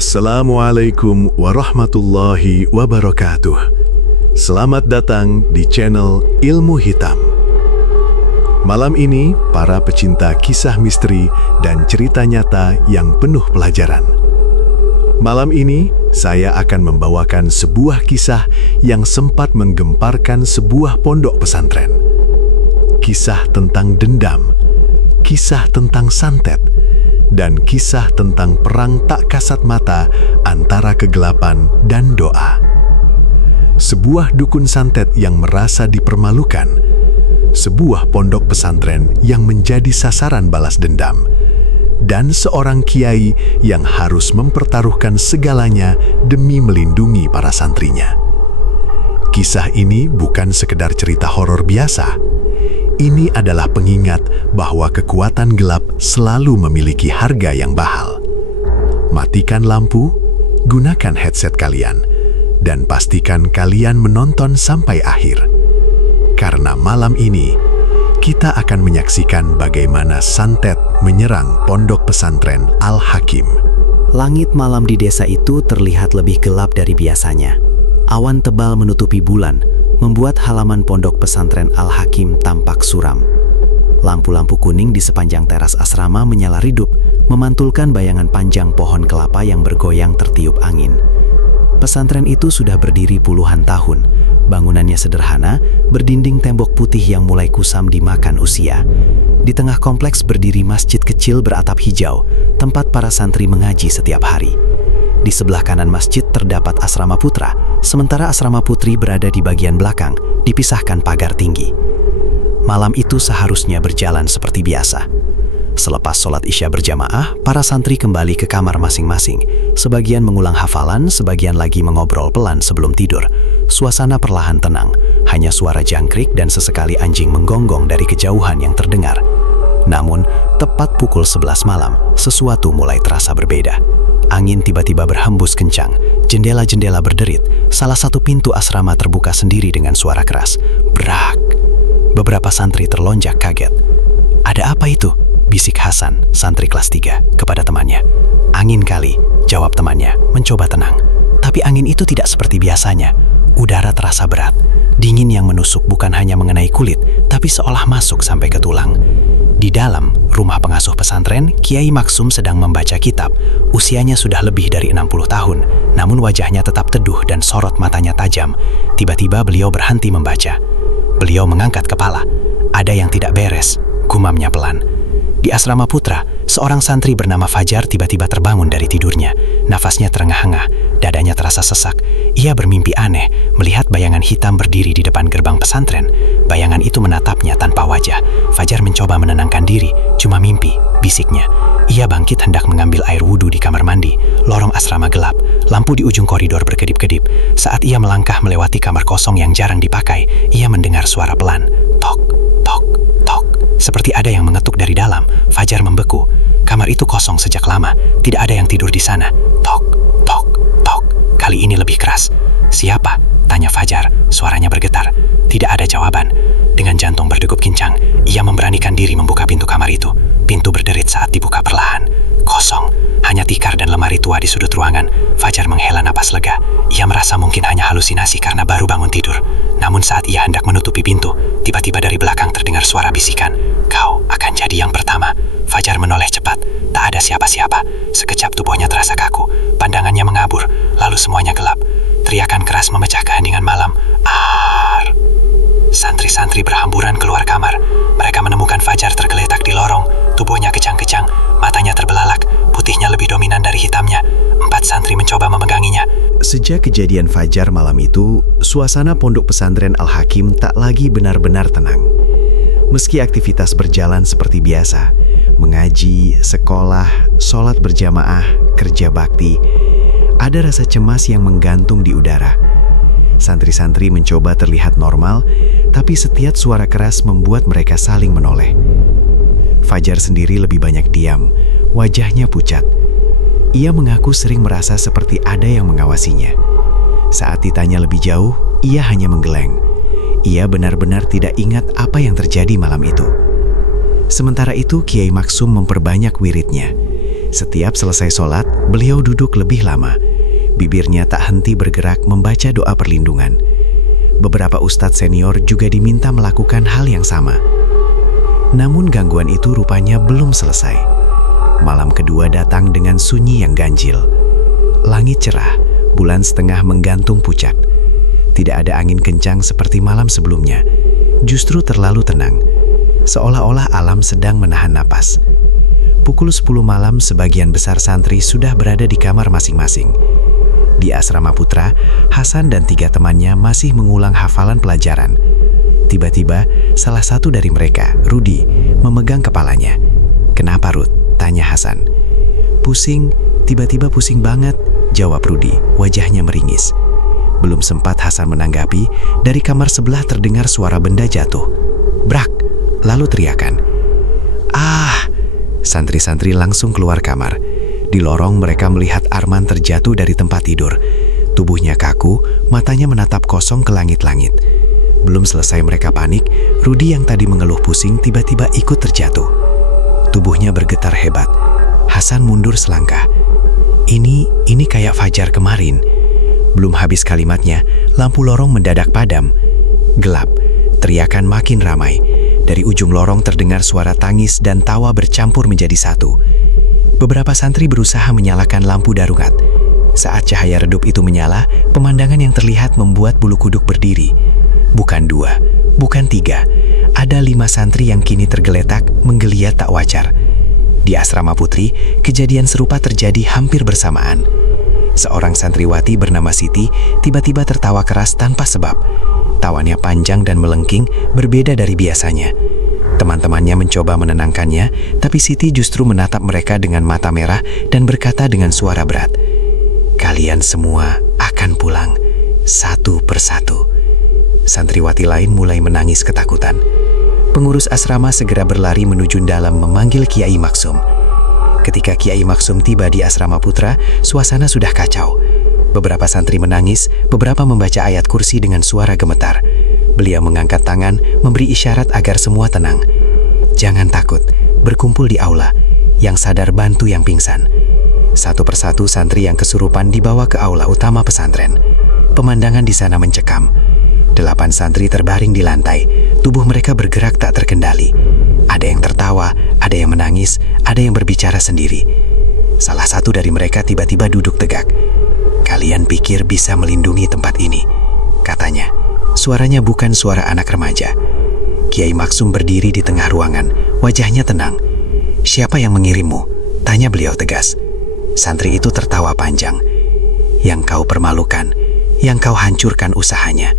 Assalamualaikum warahmatullahi wabarakatuh. Selamat datang di channel Ilmu Hitam. Malam ini, para pecinta kisah misteri dan cerita nyata yang penuh pelajaran. Malam ini, saya akan membawakan sebuah kisah yang sempat menggemparkan sebuah pondok pesantren. Kisah tentang dendam, kisah tentang santet, dan kisah tentang perang tak kasat mata antara kegelapan dan doa. Sebuah dukun santet yang merasa dipermalukan, sebuah pondok pesantren yang menjadi sasaran balas dendam, dan seorang kiai yang harus mempertaruhkan segalanya demi melindungi para santrinya. Kisah ini bukan sekedar cerita horor biasa. Ini adalah pengingat bahwa kekuatan gelap selalu memiliki harga yang mahal. Matikan lampu, gunakan headset kalian, dan pastikan kalian menonton sampai akhir. Karena malam ini, kita akan menyaksikan bagaimana santet menyerang pondok pesantren Al-Hakim. Langit malam di desa itu terlihat lebih gelap dari biasanya. Awan tebal menutupi bulan, membuat halaman pondok pesantren Al-Hakim tampak suram. Lampu-lampu kuning di sepanjang teras asrama menyala redup, memantulkan bayangan panjang pohon kelapa yang bergoyang tertiup angin. Pesantren itu sudah berdiri puluhan tahun. Bangunannya sederhana, berdinding tembok putih yang mulai kusam dimakan usia. Di tengah kompleks berdiri masjid kecil beratap hijau, tempat para santri mengaji setiap hari. Di sebelah kanan masjid terdapat asrama putra, sementara asrama putri berada di bagian belakang, dipisahkan pagar tinggi. Malam itu seharusnya berjalan seperti biasa. Selepas sholat isya berjamaah, para santri kembali ke kamar masing-masing. Sebagian mengulang hafalan, sebagian lagi mengobrol pelan sebelum tidur. Suasana perlahan tenang, hanya suara jangkrik dan sesekali anjing menggonggong dari kejauhan yang terdengar. Namun, tepat pukul 11 malam, sesuatu mulai terasa berbeda. Angin tiba-tiba berhembus kencang, jendela-jendela berderit, salah satu pintu asrama terbuka sendiri dengan suara keras. Brak! Beberapa santri terlonjak kaget. "Ada apa itu?" bisik Hasan, santri kelas 3, kepada temannya. "Angin kali," jawab temannya, mencoba tenang. Tapi angin itu tidak seperti biasanya. Udara terasa berat, dingin yang menusuk bukan hanya mengenai kulit, tapi seolah masuk sampai ke tulang. Di dalam rumah pengasuh pesantren, Kiai Maksum sedang membaca kitab. Usianya sudah lebih dari 60 tahun, namun wajahnya tetap teduh dan sorot matanya tajam. Tiba-tiba beliau berhenti membaca. Beliau mengangkat kepala. "Ada yang tidak beres," gumamnya pelan. Di asrama putra, seorang santri bernama Fajar tiba-tiba terbangun dari tidurnya. Nafasnya terengah-engah, dadanya terasa sesak. Ia bermimpi aneh, melihat bayangan hitam berdiri di depan gerbang pesantren. Bayangan itu menatapnya tanpa wajah. Fajar mencoba menenangkan diri, cuma mimpi, bisiknya. Ia bangkit hendak mengambil air wudhu di kamar mandi. Lorong asrama gelap, lampu di ujung koridor berkedip-kedip. Saat ia melangkah melewati kamar kosong yang jarang dipakai, ia mendengar suara pelan. Tok, tok, tok. Seperti ada yang mengetuk dari dalam. Fajar membeku. Kamar itu kosong sejak lama. Tidak ada yang tidur di sana. Tok, tok, tok. Kali ini lebih keras. "Siapa?" tanya Fajar. Suaranya bergetar. Tidak ada jawaban. Dengan jantung berdegup kencang, ia memberanikan diri membuka pintu kamar itu. Pintu berderit saat dibuka perlahan. Kosong. Hanya tikar dan lemari tua di sudut ruangan. Fajar menghela napas lega. Ia merasa mungkin hanya halusinasi karena baru bangun tidur. Namun saat ia hendak menutupi pintu, tiba-tiba dari belakang terdengar suara bisikan. "Kau akan jadi yang pertama." Fajar menoleh cepat. Tak ada siapa-siapa. Sekejap tubuhnya terasa kaku. Pandangannya mengabur. Lalu semuanya gelap. Teriakan keras memecah keheningan malam. "Ar!" Santri-santri berhamburan keluar kamar. Mereka menemukan Fajar tergeletak di lorong. Tubuhnya kejang-kejang, matanya terbelalak, putihnya lebih dominan dari hitamnya. 4 santri mencoba memeganginya. Sejak kejadian Fajar malam itu, suasana pondok pesantren Al-Hakim tak lagi benar-benar tenang. Meski aktivitas berjalan seperti biasa, mengaji, sekolah, sholat berjamaah, kerja bakti, ada rasa cemas yang menggantung di udara. Santri-santri mencoba terlihat normal, tapi setiap suara keras membuat mereka saling menoleh. Fajar sendiri lebih banyak diam, wajahnya pucat. Ia mengaku sering merasa seperti ada yang mengawasinya. Saat ditanya lebih jauh, ia hanya menggeleng. Ia benar-benar tidak ingat apa yang terjadi malam itu. Sementara itu, Kiai Maksum memperbanyak wiridnya. Setiap selesai sholat, beliau duduk lebih lama. Bibirnya tak henti bergerak membaca doa perlindungan. Beberapa ustadz senior juga diminta melakukan hal yang sama. Namun gangguan itu rupanya belum selesai. Malam kedua datang dengan sunyi yang ganjil. Langit cerah, bulan setengah menggantung pucat. Tidak ada angin kencang seperti malam sebelumnya. Justru terlalu tenang. Seolah-olah alam sedang menahan napas. Pukul 10 malam sebagian besar santri sudah berada di kamar masing-masing. Di asrama putra, Hasan dan 3 temannya masih mengulang hafalan pelajaran. Tiba-tiba, salah satu dari mereka, Rudi, memegang kepalanya. "Kenapa, Rud?" tanya Hasan. "Pusing, tiba-tiba pusing banget," jawab Rudi, wajahnya meringis. Belum sempat Hasan menanggapi, dari kamar sebelah terdengar suara benda jatuh. Brak, lalu teriakan. "Ah!" Santri-santri langsung keluar kamar. Di lorong mereka melihat Arman terjatuh dari tempat tidur. Tubuhnya kaku, matanya menatap kosong ke langit-langit. Belum selesai mereka panik, Rudi yang tadi mengeluh pusing tiba-tiba ikut terjatuh. Tubuhnya bergetar hebat. Hasan mundur selangkah. Ini kayak Fajar kemarin." Belum habis kalimatnya, lampu lorong mendadak padam. Gelap, teriakan makin ramai. Dari ujung lorong terdengar suara tangis dan tawa bercampur menjadi satu. Beberapa santri berusaha menyalakan lampu darurat. Saat cahaya redup itu menyala, pemandangan yang terlihat membuat bulu kuduk berdiri. Bukan 2, bukan 3. Ada 5 santri yang kini tergeletak, menggeliat tak wajar. Di asrama putri, kejadian serupa terjadi hampir bersamaan. Seorang santriwati bernama Siti tiba-tiba tertawa keras tanpa sebab. Tawanya panjang dan melengking, berbeda dari biasanya. Teman-temannya mencoba menenangkannya, tapi Siti justru menatap mereka dengan mata merah dan berkata dengan suara berat, "Kalian semua akan pulang, satu persatu." Santriwati lain mulai menangis ketakutan. Pengurus asrama segera berlari menuju dalam memanggil Kiai Maksum. Ketika Kiai Maksum tiba di asrama putra, suasana sudah kacau. Beberapa santri menangis, beberapa membaca ayat kursi dengan suara gemetar. Beliau mengangkat tangan, memberi isyarat agar semua tenang. "Jangan takut, berkumpul di aula. Yang sadar bantu yang pingsan." Satu persatu santri yang kesurupan dibawa ke aula utama pesantren. Pemandangan di sana mencekam. 8 santri terbaring di lantai, tubuh mereka bergerak tak terkendali. Ada yang tertawa, ada yang menangis, ada yang berbicara sendiri. Salah satu dari mereka tiba-tiba duduk tegak. "Kalian pikir bisa melindungi tempat ini?" katanya. Suaranya bukan suara anak remaja. Kiai Maksum berdiri di tengah ruangan, wajahnya tenang. "Siapa yang mengirimmu?" tanya beliau tegas. Santri itu tertawa panjang. "Yang kau permalukan, yang kau hancurkan usahanya."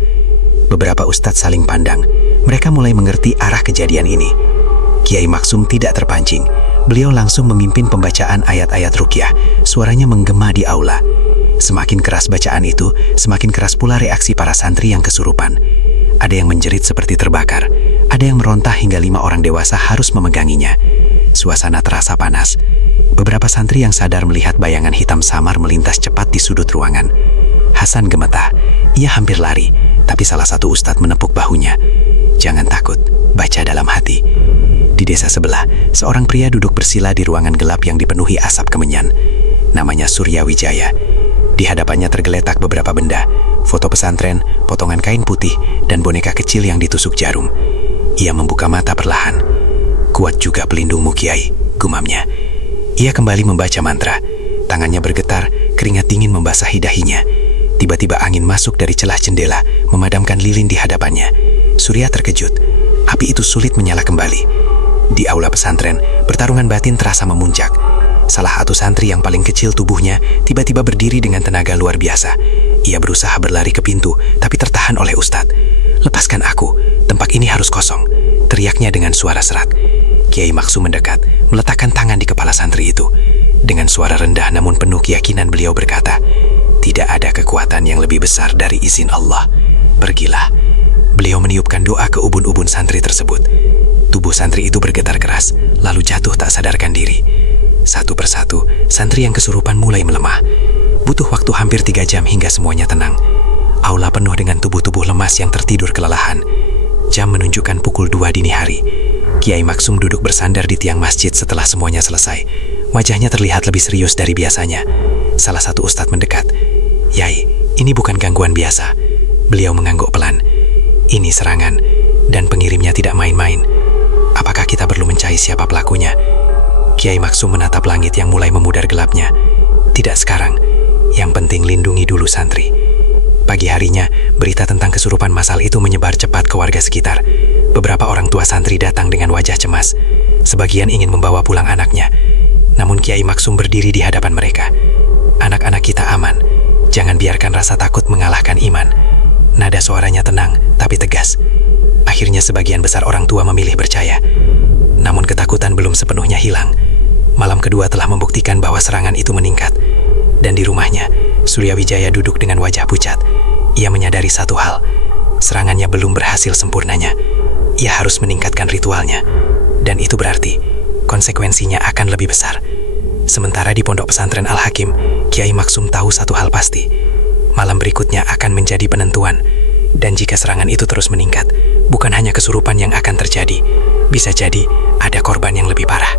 Beberapa ustadz saling pandang. Mereka mulai mengerti arah kejadian ini. Kiai Maksum tidak terpancing. Beliau langsung memimpin pembacaan ayat-ayat ruqyah. Suaranya menggema di aula. Semakin keras bacaan itu, semakin keras pula reaksi para santri yang kesurupan. Ada yang menjerit seperti terbakar. Ada yang merontah hingga 5 orang dewasa harus memeganginya. Suasana terasa panas. Beberapa santri yang sadar melihat bayangan hitam samar melintas cepat di sudut ruangan. Hasan gemetar. Ia hampir lari, tapi salah satu ustadz menepuk bahunya. "Jangan takut, baca dalam hati." Di desa sebelah, seorang pria duduk bersila di ruangan gelap yang dipenuhi asap kemenyan. Namanya Surya Wijaya. Di hadapannya tergeletak beberapa benda, foto pesantren, potongan kain putih, dan boneka kecil yang ditusuk jarum. Ia membuka mata perlahan. "Kuat juga pelindungmu, Kiai," gumamnya. Ia kembali membaca mantra. Tangannya bergetar, keringat dingin membasahi dahinya. Tiba-tiba angin masuk dari celah jendela, memadamkan lilin di hadapannya. Surya terkejut. Api itu sulit menyala kembali. Di aula pesantren, pertarungan batin terasa memuncak. Salah satu santri yang paling kecil tubuhnya tiba-tiba berdiri dengan tenaga luar biasa. Ia berusaha berlari ke pintu, tapi tertahan oleh ustadz. "Lepaskan aku, tempat ini harus kosong," teriaknya dengan suara serak. Kiai Maksum mendekat, meletakkan tangan di kepala santri itu. Dengan suara rendah namun penuh keyakinan beliau berkata, "Tidak ada kekuatan yang lebih besar dari izin Allah. Pergilah." Beliau meniupkan doa ke ubun-ubun santri tersebut. Tubuh santri itu bergetar keras, lalu jatuh tak sadarkan diri. Satu persatu, santri yang kesurupan mulai melemah. Butuh waktu hampir 3 jam hingga semuanya tenang. Aula penuh dengan tubuh-tubuh lemas yang tertidur kelelahan. Jam menunjukkan pukul 2 dini hari. Kiai Maksum duduk bersandar di tiang masjid setelah semuanya selesai. Wajahnya terlihat lebih serius dari biasanya. Salah satu ustadz mendekat. "Yai, ini bukan gangguan biasa." Beliau mengangguk pelan. "Ini serangan, dan pengirimnya tidak main-main. Apakah kita perlu mencari siapa pelakunya?" Kiai Maksum menatap langit yang mulai memudar gelapnya. "Tidak sekarang. Yang penting lindungi dulu santri." Pagi harinya, berita tentang kesurupan massal itu menyebar cepat ke warga sekitar. Beberapa orang tua santri datang dengan wajah cemas. Sebagian ingin membawa pulang anaknya. Namun Kiai Maksum berdiri di hadapan mereka. "Anak-anak kita aman. Jangan biarkan rasa takut mengalahkan iman." Nada suaranya tenang, tapi tegas. Akhirnya sebagian besar orang tua memilih percaya. Namun ketakutan belum sepenuhnya hilang. Malam kedua telah membuktikan bahwa serangan itu meningkat. Dan di rumahnya, Surya Wijaya duduk dengan wajah pucat. Ia menyadari satu hal, serangannya belum berhasil sempurnanya. Ia harus meningkatkan ritualnya. Dan itu berarti, konsekuensinya akan lebih besar. Sementara di pondok pesantren Al-Hakim, Kiai Maksum tahu satu hal pasti. Malam berikutnya akan menjadi penentuan. Dan jika serangan itu terus meningkat, bukan hanya kesurupan yang akan terjadi, bisa jadi ada korban yang lebih parah.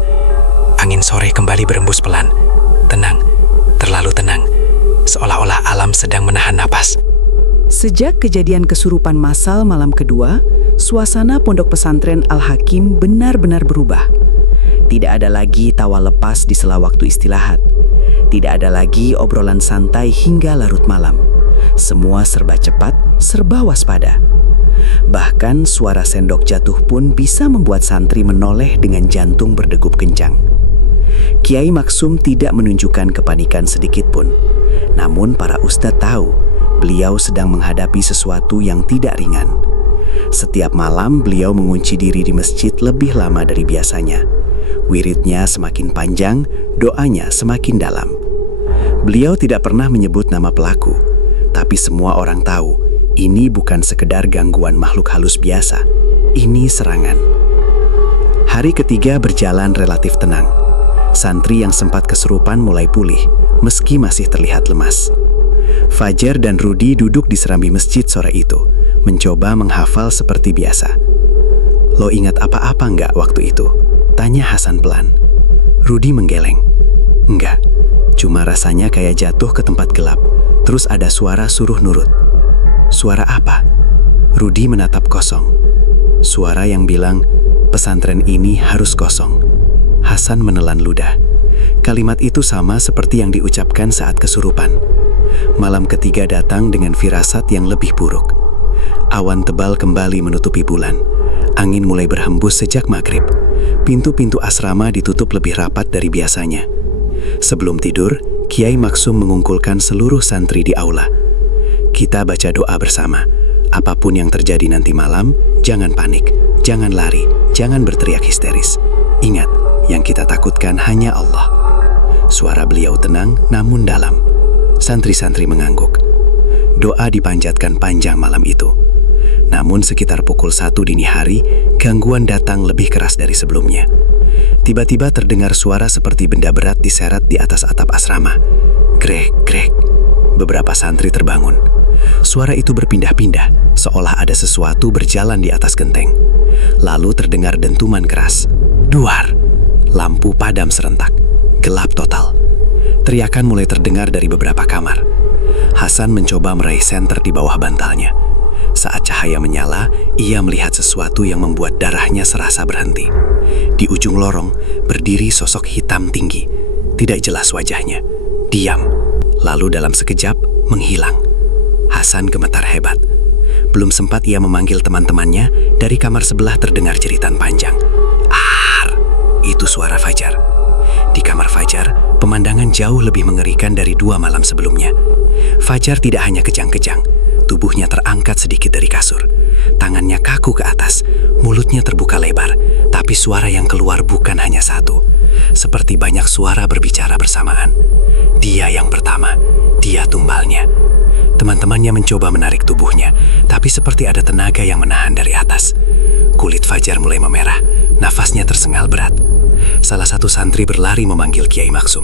Angin sore kembali berembus pelan. Tenang, terlalu tenang. Seolah-olah alam sedang menahan napas. Sejak kejadian kesurupan massal malam kedua, suasana pondok pesantren Al-Hakim benar-benar berubah. Tidak ada lagi tawa lepas di sela waktu istirahat. Tidak ada lagi obrolan santai hingga larut malam. Semua serba cepat, serba waspada. Bahkan suara sendok jatuh pun bisa membuat santri menoleh dengan jantung berdegup kencang. Kiai Maksum tidak menunjukkan kepanikan sedikit pun. Namun para ustadz tahu beliau sedang menghadapi sesuatu yang tidak ringan. Setiap malam beliau mengunci diri di masjid lebih lama dari biasanya. Wiridnya semakin panjang, doanya semakin dalam. Beliau tidak pernah menyebut nama pelaku, tapi semua orang tahu ini bukan sekedar gangguan makhluk halus biasa. Ini serangan. Hari ketiga berjalan relatif tenang. Santri yang sempat kesurupan mulai pulih, meski masih terlihat lemas. Fajar dan Rudi duduk di serambi masjid sore itu, mencoba menghafal seperti biasa. "Lo ingat apa-apa nggak waktu itu?" tanya Hasan pelan. Rudi menggeleng. "Enggak, cuma rasanya kayak jatuh ke tempat gelap, terus ada suara suruh nurut." "Suara apa?" Rudi menatap kosong. Suara yang bilang, "Pesantren ini harus kosong." Hasan menelan ludah. Kalimat itu sama seperti yang diucapkan saat kesurupan. Malam ketiga datang dengan firasat yang lebih buruk. Awan tebal kembali menutupi bulan. Angin mulai berhembus sejak maghrib. Pintu-pintu asrama ditutup lebih rapat dari biasanya. Sebelum tidur, Kiai Maksum mengungkulkan seluruh santri di aula. "Kita baca doa bersama. Apapun yang terjadi nanti malam, jangan panik, jangan lari, jangan berteriak histeris. Ingat, yang kita takutkan hanya Allah." Suara beliau tenang namun dalam. Santri-santri mengangguk. Doa dipanjatkan panjang malam itu. Namun sekitar pukul 1 dini hari, gangguan datang lebih keras dari sebelumnya. Tiba-tiba terdengar suara seperti benda berat diseret di atas atap asrama. Grek, grek. Beberapa santri terbangun. Suara itu berpindah-pindah, seolah ada sesuatu berjalan di atas genteng. Lalu terdengar dentuman keras. Duar. Lampu padam serentak. Gelap total. Teriakan mulai terdengar dari beberapa kamar. Hasan mencoba meraih senter di bawah bantalnya. Saat cahaya menyala, ia melihat sesuatu yang membuat darahnya serasa berhenti. Di ujung lorong, berdiri sosok hitam tinggi. Tidak jelas wajahnya. Diam. Lalu dalam sekejap, menghilang. Hasan gemetar hebat. Belum sempat ia memanggil teman-temannya, dari kamar sebelah terdengar jeritan panjang. Ar! Itu suara Fajar. Di kamar Fajar, pemandangan jauh lebih mengerikan dari 2 malam sebelumnya. Fajar tidak hanya kejang-kejang, tubuhnya terangkat sedikit dari kasur. Tangannya kaku ke atas, mulutnya terbuka lebar, tapi suara yang keluar bukan hanya satu. Seperti banyak suara berbicara bersamaan. Dia yang pertama, dia tumbalnya. Teman-temannya mencoba menarik tubuhnya, tapi seperti ada tenaga yang menahan dari atas. Kulit Fajar mulai memerah, nafasnya tersengal berat. Salah satu santri berlari memanggil Kiai Maksum.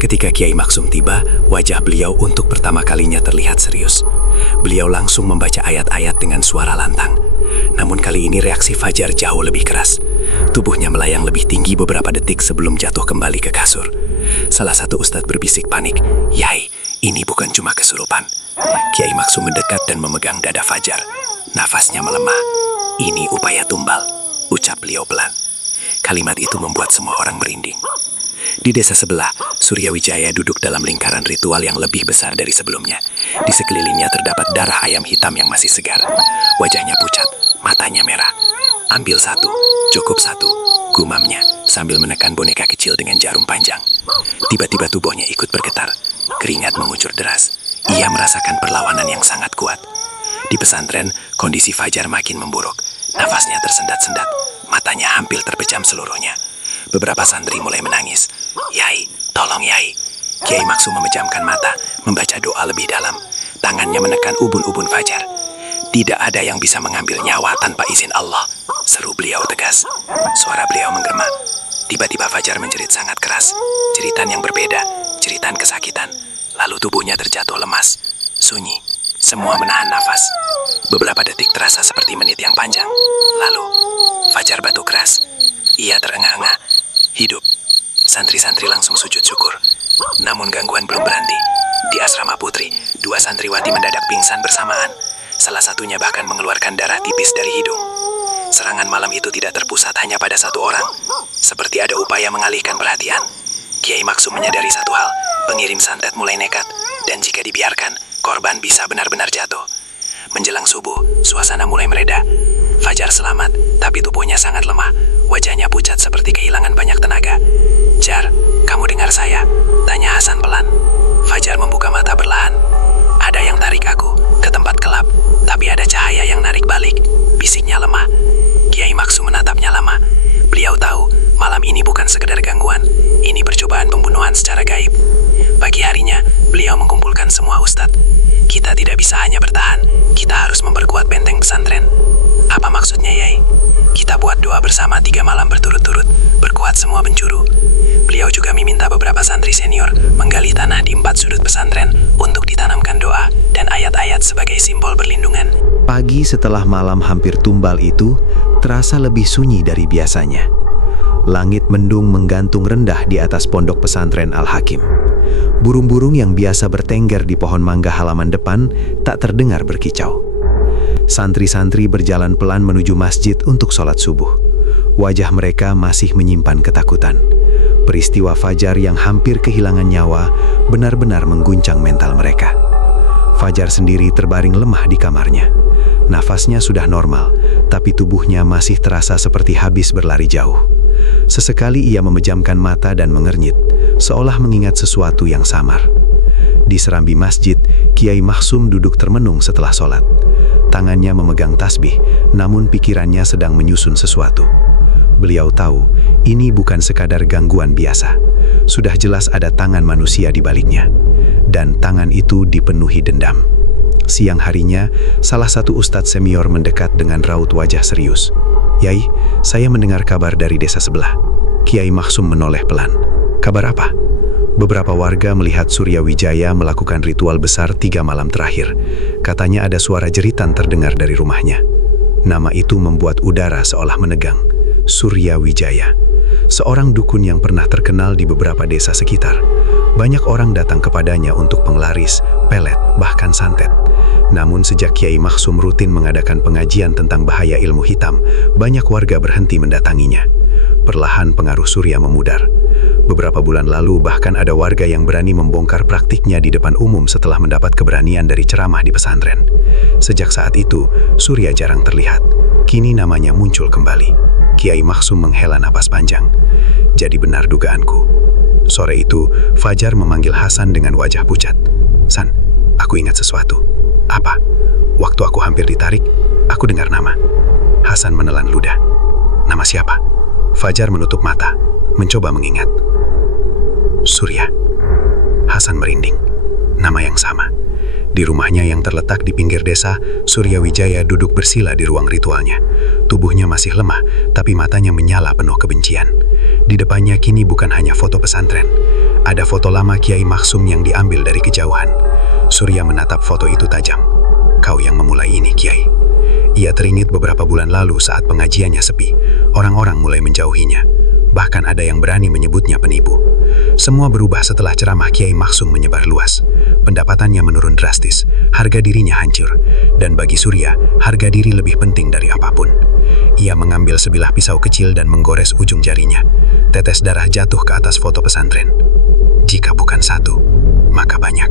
Ketika Kiai Maksum tiba, wajah beliau untuk pertama kalinya terlihat serius. Beliau langsung membaca ayat-ayat dengan suara lantang. Namun kali ini reaksi Fajar jauh lebih keras. Tubuhnya melayang lebih tinggi beberapa detik sebelum jatuh kembali ke kasur. Salah satu ustadz berbisik panik, "Yai, ini bukan cuma kesurupan." Kiai Maksum mendekat dan memegang dada Fajar. Nafasnya melemah. "Ini upaya tumbal," ucap beliau pelan. Kalimat itu membuat semua orang merinding. Di desa sebelah, Surya Wijaya duduk dalam lingkaran ritual yang lebih besar dari sebelumnya. Di sekelilingnya terdapat darah ayam hitam yang masih segar. Wajahnya pucat, matanya merah. "Ambil satu, cukup satu," gumamnya sambil menekan boneka kecil dengan jarum panjang. Tiba-tiba tubuhnya ikut bergetar. Keringat mengucur deras. Ia merasakan perlawanan yang sangat kuat. Di pesantren, kondisi Fajar makin memburuk. Nafasnya tersendat-sendat, matanya hampir terpejam seluruhnya. Beberapa santri mulai menangis. "Yai, tolong Yai." Kiai Maksum memejamkan mata, membaca doa lebih dalam. Tangannya menekan ubun-ubun Fajar. "Tidak ada yang bisa mengambil nyawa tanpa izin Allah," seru beliau tegas. Suara beliau menggema. Tiba-tiba Fajar menjerit sangat keras. Jeritan yang berbeda, jeritan kesakitan. Lalu tubuhnya terjatuh lemas. Sunyi. Semua menahan nafas. Beberapa detik terasa seperti menit yang panjang. Lalu, Fajar batu keras. Ia terengah-engah. Hidup. Santri-santri langsung sujud syukur. Namun gangguan belum berhenti. Di asrama putri, 2 santriwati mendadak pingsan bersamaan. Salah satunya bahkan mengeluarkan darah tipis dari hidung. Serangan malam itu tidak terpusat hanya pada satu orang. Seperti ada upaya mengalihkan perhatian. Kiai Maksum menyadari satu hal. Pengirim santet mulai nekat. Dan jika dibiarkan, korban bisa benar-benar jatuh. Menjelang subuh, suasana mulai mereda. Fajar selamat, tapi tubuhnya sangat lemah. Wajahnya pucat seperti kehilangan banyak tenaga. "Jar, kamu dengar saya?" tanya Hasan pelan. Fajar membuka mata perlahan. "Ada yang tarik aku ke tempat gelap, tapi ada cahaya yang narik balik," bisiknya lemah. Kiai Maksum menatapnya lama. Beliau tahu, malam ini bukan sekedar gangguan. Ini percobaan pembunuhan secara gaib. Pagi harinya, beliau mengumpulkan semua ustadz. "Kita tidak bisa hanya bertahan, kita harus memperkuat benteng pesantren." "Apa maksudnya, Yai?" "Kita buat doa bersama 3 malam berturut-turut, berkuat semua penjuru." Beliau juga meminta beberapa santri senior menggali tanah di 4 sudut pesantren untuk ditanamkan doa dan ayat-ayat sebagai simbol perlindungan. Pagi setelah malam hampir tumbal itu terasa lebih sunyi dari biasanya. Langit mendung menggantung rendah di atas pondok pesantren Al-Hakim. Burung-burung yang biasa bertengger di pohon mangga halaman depan tak terdengar berkicau. Santri-santri berjalan pelan menuju masjid untuk sholat subuh. Wajah mereka masih menyimpan ketakutan. Peristiwa Fajar yang hampir kehilangan nyawa benar-benar mengguncang mental mereka. Fajar sendiri terbaring lemah di kamarnya. Nafasnya sudah normal, tapi tubuhnya masih terasa seperti habis berlari jauh. Sesekali ia memejamkan mata dan mengernyit, seolah mengingat sesuatu yang samar. Di serambi masjid, Kiai Maksum duduk termenung setelah sholat. Tangannya memegang tasbih, namun pikirannya sedang menyusun sesuatu. Beliau tahu, ini bukan sekadar gangguan biasa. Sudah jelas ada tangan manusia di baliknya. Dan tangan itu dipenuhi dendam. Siang harinya, salah satu ustadz senior mendekat dengan raut wajah serius. "Yai, saya mendengar kabar dari desa sebelah." Kiai Maksum menoleh pelan. "Kabar apa?" Beberapa warga melihat Surya Wijaya melakukan ritual besar 3 malam terakhir. Katanya ada suara jeritan terdengar dari rumahnya. Nama itu membuat udara seolah menegang. Surya Wijaya, seorang dukun yang pernah terkenal di beberapa desa sekitar. Banyak orang datang kepadanya untuk penglaris, pelet, bahkan santet. Namun sejak Kiai Maksum rutin mengadakan pengajian tentang bahaya ilmu hitam, banyak warga berhenti mendatanginya. Perlahan pengaruh Surya memudar. Beberapa bulan lalu bahkan ada warga yang berani membongkar praktiknya di depan umum setelah mendapat keberanian dari ceramah di pesantren. Sejak saat itu, Surya jarang terlihat. Kini namanya muncul kembali. Kiai Maksum menghela napas panjang. Jadi benar dugaanku. Sore itu, Fajar memanggil Hasan dengan wajah pucat. "San, aku ingat sesuatu." "Apa?" "Waktu aku hampir ditarik, aku dengar nama." Hasan menelan ludah. "Nama siapa?" Fajar menutup mata, mencoba mengingat. "Surya." Hasan merinding. Nama yang sama. Di rumahnya yang terletak di pinggir desa, Surya Wijaya duduk bersila di ruang ritualnya. Tubuhnya masih lemah, tapi matanya menyala penuh kebencian. Di depannya kini bukan hanya foto pesantren. Ada foto lama Kiai Maksum yang diambil dari kejauhan. Surya menatap foto itu tajam. "Kau yang memulai ini, Kiai." Ia teringat beberapa bulan lalu saat pengajiannya sepi. Orang-orang mulai menjauhinya. Bahkan ada yang berani menyebutnya penipu. Semua berubah setelah ceramah Kiai Maksum menyebar luas. Pendapatannya menurun drastis, harga dirinya hancur. Dan bagi Surya, harga diri lebih penting dari apapun. Ia mengambil sebilah pisau kecil dan menggores ujung jarinya. Tetes darah jatuh ke atas foto pesantren. Jika bukan satu, maka banyak.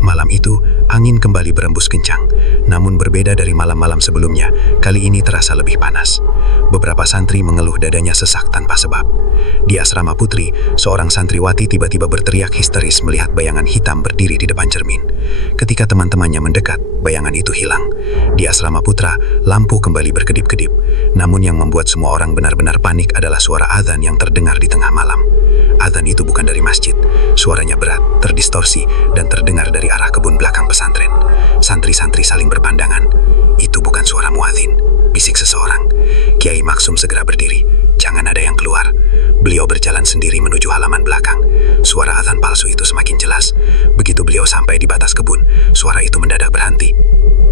Malam itu, angin kembali berembus kencang. Namun berbeda dari malam-malam sebelumnya, kali ini terasa lebih panas. Beberapa santri mengeluh dadanya sesak tanpa sebab. Di asrama putri, seorang santriwati tiba-tiba berteriak histeris melihat bayangan hitam berdiri di depan cermin. Ketika teman-temannya mendekat, bayangan itu hilang. Di asrama putra, lampu kembali berkedip-kedip. Namun yang membuat semua orang benar-benar panik adalah suara azan yang terdengar di tengah malam. Azan itu bukan dari masjid. Suaranya berat, terdistorsi, dan terdengar dari arah kebun belakang pesantren. Santri-santri saling berpandangan. Itu bukan suara muadzin, bisik seseorang. Kiai Maksum segera berdiri. Jangan ada yang keluar. Beliau berjalan sendiri menuju halaman belakang. Suara azan palsu itu semakin jelas. Begitu beliau sampai di batas kebun, suara itu mendadak berhenti.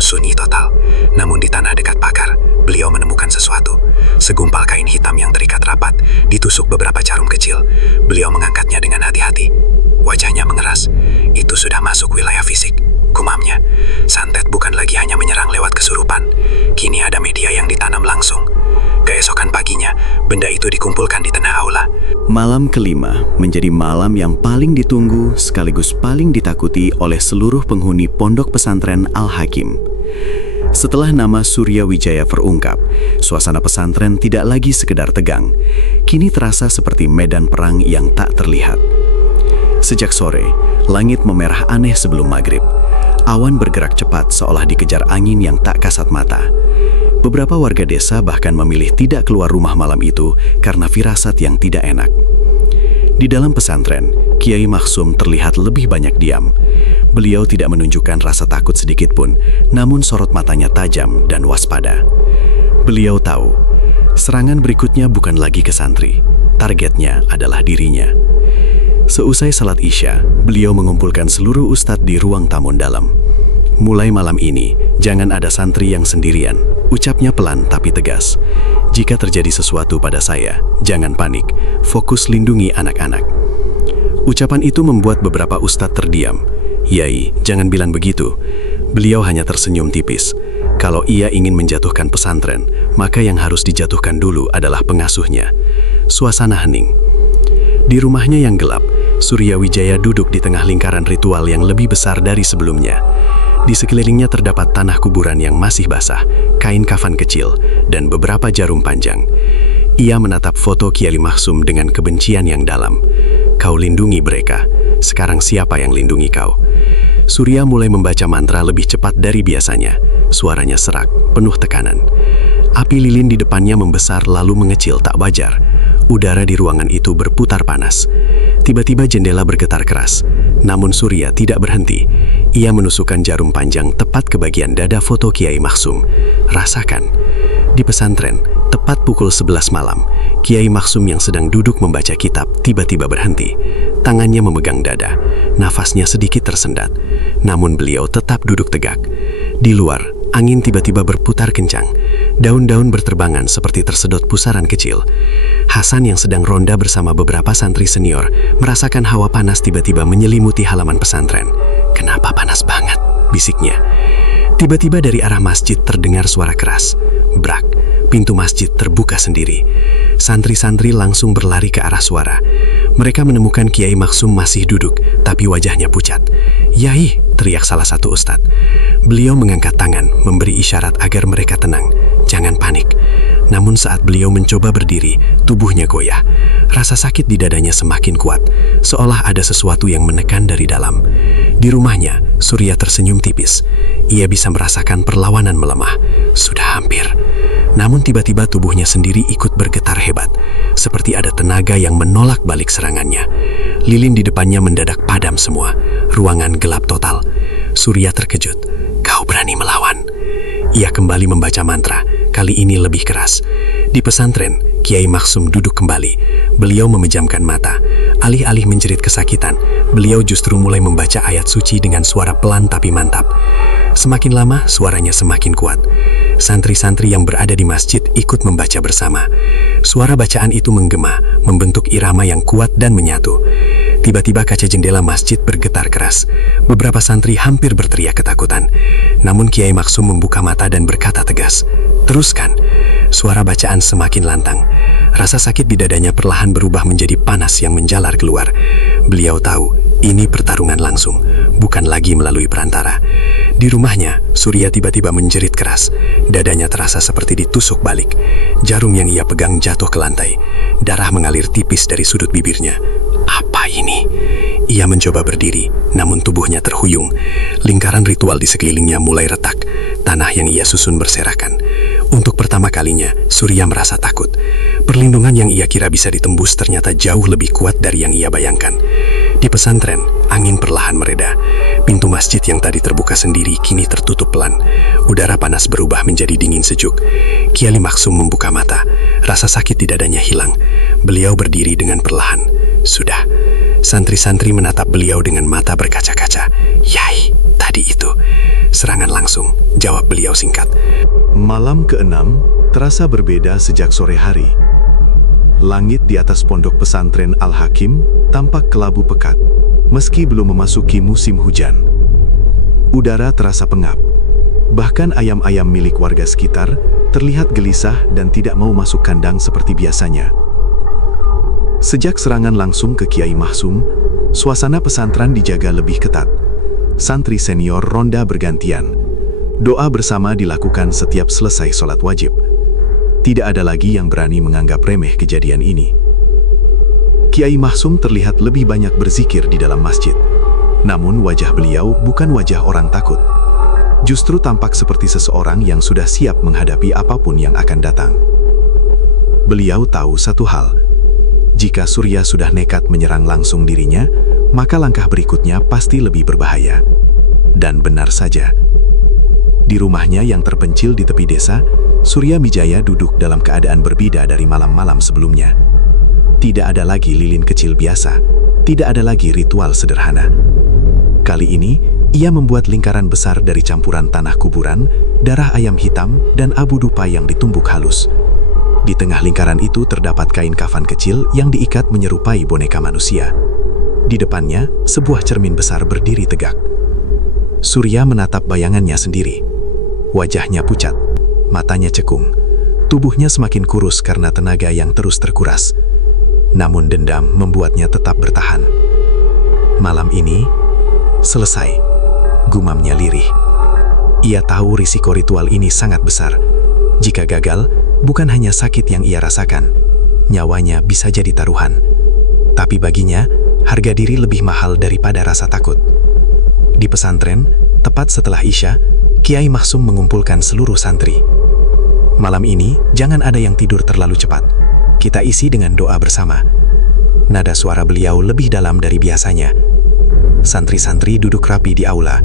Sunyi total. Namun di tanah dekat pagar, beliau menemukan sesuatu. Segumpal kain hitam yang terikat rapat, ditusuk beberapa jarum kecil. Beliau mengangkatnya dengan hati-hati. Wajahnya mengeras. Itu sudah masuk wilayah fisik. Gumamnya, santet bukan lagi hanya menyerang lewat kesurupan. Kini ada media yang ditanam langsung. Keesokan paginya, benda itu dikumpulkan di tengah aula. Malam kelima menjadi malam yang paling ditunggu sekaligus paling ditakuti oleh seluruh penghuni pondok pesantren Al-Hakim. Setelah nama Surya Wijaya terungkap, suasana pesantren tidak lagi sekedar tegang. Kini terasa seperti medan perang yang tak terlihat. Sejak sore, langit memerah aneh sebelum maghrib. Awan bergerak cepat seolah dikejar angin yang tak kasat mata. Beberapa warga desa bahkan memilih tidak keluar rumah malam itu karena firasat yang tidak enak. Di dalam pesantren, Kiai Maksum terlihat lebih banyak diam. Beliau tidak menunjukkan rasa takut sedikit pun, namun sorot matanya tajam dan waspada. Beliau tahu, serangan berikutnya bukan lagi ke santri. Targetnya adalah dirinya. Seusai salat Isya, beliau mengumpulkan seluruh ustadz di ruang tamu dalam. Mulai malam ini, jangan ada santri yang sendirian. Ucapnya pelan tapi tegas. Jika terjadi sesuatu pada saya, jangan panik. Fokus lindungi anak-anak. Ucapan itu membuat beberapa ustadz terdiam. Yai, jangan bilang begitu. Beliau hanya tersenyum tipis. Kalau ia ingin menjatuhkan pesantren, maka yang harus dijatuhkan dulu adalah pengasuhnya. Suasana hening. Di rumahnya yang gelap, Surya Wijaya duduk di tengah lingkaran ritual yang lebih besar dari sebelumnya. Di sekelilingnya terdapat tanah kuburan yang masih basah, kain kafan kecil, dan beberapa jarum panjang. Ia menatap foto Kiai Maksum dengan kebencian yang dalam. Kau lindungi mereka, sekarang siapa yang lindungi kau? Surya mulai membaca mantra lebih cepat dari biasanya. Suaranya serak, penuh tekanan. Api lilin di depannya membesar lalu mengecil tak wajar. Udara di ruangan itu berputar panas. Tiba-tiba jendela bergetar keras. Namun Surya tidak berhenti. Ia menusukkan jarum panjang tepat ke bagian dada foto Kiai Maksum. Rasakan. Di pesantren, tepat pukul 11 malam, Kiai Maksum yang sedang duduk membaca kitab tiba-tiba berhenti. Tangannya memegang dada. Nafasnya sedikit tersendat. Namun beliau tetap duduk tegak. Di luar, angin tiba-tiba berputar kencang. Daun-daun berterbangan seperti tersedot pusaran kecil. Hasan yang sedang ronda bersama beberapa santri senior merasakan hawa panas tiba-tiba menyelimuti halaman pesantren. Kenapa panas banget? Bisiknya. Tiba-tiba dari arah masjid terdengar suara keras. Brak, pintu masjid terbuka sendiri. Santri-santri langsung berlari ke arah suara. Mereka menemukan Kiai Maksum masih duduk, tapi wajahnya pucat. "Yai!" teriak salah satu ustadz. Beliau mengangkat tangan, memberi isyarat agar mereka tenang. Jangan panik. Namun saat beliau mencoba berdiri, tubuhnya goyah. Rasa sakit di dadanya semakin kuat, seolah ada sesuatu yang menekan dari dalam. Di rumahnya, Surya tersenyum tipis. Ia bisa merasakan perlawanan melemah. Sudah hampir. Namun tiba-tiba tubuhnya sendiri ikut bergetar hebat, seperti ada tenaga yang menolak balik serangannya. Lilin di depannya mendadak padam semua. Ruangan gelap total. Surya terkejut. Kau berani melawan? Ia kembali membaca mantra, kali ini lebih keras. Di pesantren, Kiai Maksum duduk kembali. Beliau memejamkan mata. Alih-alih menjerit kesakitan, beliau justru mulai membaca ayat suci dengan suara pelan tapi mantap. Semakin lama, suaranya semakin kuat. Santri-santri yang berada di masjid ikut membaca bersama. Suara bacaan itu menggema, membentuk irama yang kuat dan menyatu. Tiba-tiba kaca jendela masjid bergetar keras. Beberapa santri hampir berteriak ketakutan. Namun Kiai Maksum membuka mata dan berkata tegas, "Teruskan." Suara bacaan semakin lantang. Rasa sakit di dadanya perlahan berubah menjadi panas yang menjalar keluar. Beliau tahu, ini pertarungan langsung, bukan lagi melalui perantara. Di rumahnya, Surya tiba-tiba menjerit keras. Dadanya terasa seperti ditusuk balik. Jarum yang ia pegang jatuh ke lantai. Darah mengalir tipis dari sudut bibirnya. Apa ini? Ia mencoba berdiri, namun tubuhnya terhuyung. Lingkaran ritual di sekelilingnya mulai retak. Tanah yang ia susun berserakan. Untuk pertama kalinya, Surya merasa takut. Perlindungan yang ia kira bisa ditembus ternyata jauh lebih kuat dari yang ia bayangkan. Di pesantren, angin perlahan mereda. Pintu masjid yang tadi terbuka sendiri kini tertutup pelan. Udara panas berubah menjadi dingin sejuk. Kiai Maksum membuka mata. Rasa sakit di dadanya hilang. Beliau berdiri dengan perlahan. Sudah. Santri-santri menatap beliau dengan mata berkaca-kaca. "Yai, tadi itu." "Serangan langsung," jawab beliau singkat. Malam ke-6 terasa berbeda sejak sore hari. Langit di atas pondok pesantren Al-Hakim tampak kelabu pekat, meski belum memasuki musim hujan. Udara terasa pengap. Bahkan ayam-ayam milik warga sekitar terlihat gelisah dan tidak mau masuk kandang seperti biasanya. Sejak serangan langsung ke Kiai Maksum, suasana pesantren dijaga lebih ketat. Santri senior ronda bergantian. Doa bersama dilakukan setiap selesai sholat wajib. Tidak ada lagi yang berani menganggap remeh kejadian ini. Kiai Maksum terlihat lebih banyak berzikir di dalam masjid. Namun wajah beliau bukan wajah orang takut. Justru tampak seperti seseorang yang sudah siap menghadapi apapun yang akan datang. Beliau tahu satu hal. Jika Surya sudah nekat menyerang langsung dirinya, maka langkah berikutnya pasti lebih berbahaya. Dan benar saja. Di rumahnya yang terpencil di tepi desa, Surya Mijaya duduk dalam keadaan berbeda dari malam-malam sebelumnya. Tidak ada lagi lilin kecil biasa, tidak ada lagi ritual sederhana. Kali ini, ia membuat lingkaran besar dari campuran tanah kuburan, darah ayam hitam, dan abu dupa yang ditumbuk halus. Di tengah lingkaran itu terdapat kain kafan kecil yang diikat menyerupai boneka manusia. Di depannya, sebuah cermin besar berdiri tegak. Surya menatap bayangannya sendiri. Wajahnya pucat, matanya cekung. Tubuhnya semakin kurus karena tenaga yang terus terkuras. Namun dendam membuatnya tetap bertahan. Malam ini, selesai. Gumamnya lirih. Ia tahu risiko ritual ini sangat besar. Jika gagal, bukan hanya sakit yang ia rasakan, nyawanya bisa jadi taruhan. Tapi baginya, harga diri lebih mahal daripada rasa takut. Di pesantren, tepat setelah Isya, Kiai Maksum mengumpulkan seluruh santri. Malam ini, jangan ada yang tidur terlalu cepat. Kita isi dengan doa bersama. Nada suara beliau lebih dalam dari biasanya. Santri-santri duduk rapi di aula.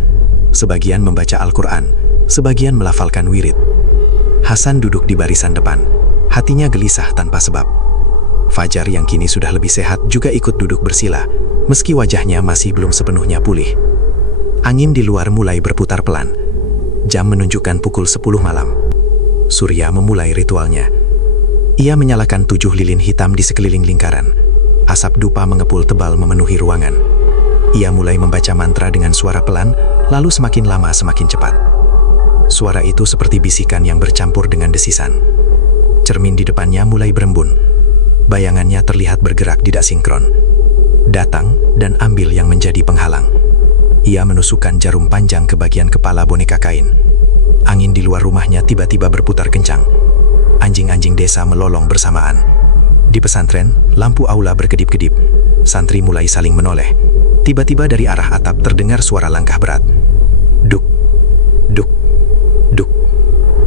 Sebagian membaca Al-Quran, sebagian melafalkan wirid. Hasan duduk di barisan depan. Hatinya gelisah tanpa sebab. Fajar yang kini sudah lebih sehat juga ikut duduk bersila, meski wajahnya masih belum sepenuhnya pulih. Angin di luar mulai berputar pelan. Jam menunjukkan pukul 10 malam. Surya memulai ritualnya. Ia menyalakan 7 lilin hitam di sekeliling lingkaran. Asap dupa mengepul tebal memenuhi ruangan. Ia mulai membaca mantra dengan suara pelan, lalu semakin lama semakin cepat. Suara itu seperti bisikan yang bercampur dengan desisan. Cermin di depannya mulai berembun. Bayangannya terlihat bergerak tidak sinkron. Datang dan ambil yang menjadi penghalang. Ia menusukkan jarum panjang ke bagian kepala boneka kain. Angin di luar rumahnya tiba-tiba berputar kencang. Anjing-anjing desa melolong bersamaan. Di pesantren, lampu aula berkedip-kedip. Santri mulai saling menoleh. Tiba-tiba dari arah atap terdengar suara langkah berat. Duk, duk, duk.